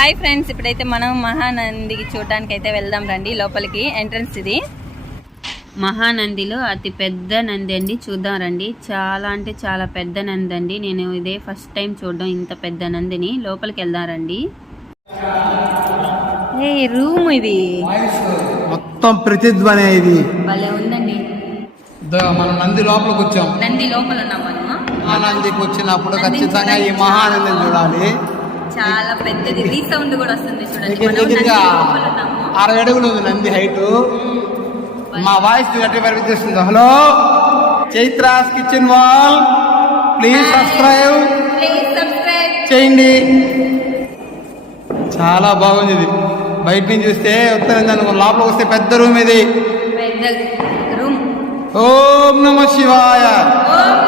Hi friends, ఇప్పుడైతే మనం మహానందికి చూడడానికి అయితే వెళ్దాం రండి. లోపలికి ఎంట్రన్స్ ఇది. మహానందిలో అతి పెద్ద నంది అండి, చూద్దాం రండి. చాలా అంటే చాలా పెద్ద నంది అండి. నేను ఇదే ఫస్ట్ టైం చూడడం ఇంత పెద్ద నందిని. లోపలికి వెళ్దాం రండి. ఏ రూమ్ ఇది, మొత్తం ప్రతిధ్వని ఇది భలే ఉందండి. మనం నంది లోపలికి వచ్చాం. నంది లోపల ఉన్నాం మనము. మహానందికి వచ్చినప్పుడు ఖచ్చితంగా ఈ మహానందిని చూడాలి. చాలా పెద్దది, రీసౌండ్ కూడా వస్తుంది చూడండి. దగ్గరగా 60 అడుగులు ఉంది నంది హైట్. మా వాయిస్ గట్టి పరిపిస్తుంది. Hello Chaitra's kitchen wall, please subscribe చేయండి. చాలా బాగుంది ఇది. బయట నుంచి చూస్తే ఉత్తరం అనుకో, లోపలికి వస్తే పెద్ద రూమ్ ఇది. పెద్ద రూమ్. ఓం నమ శివాయ. ఓం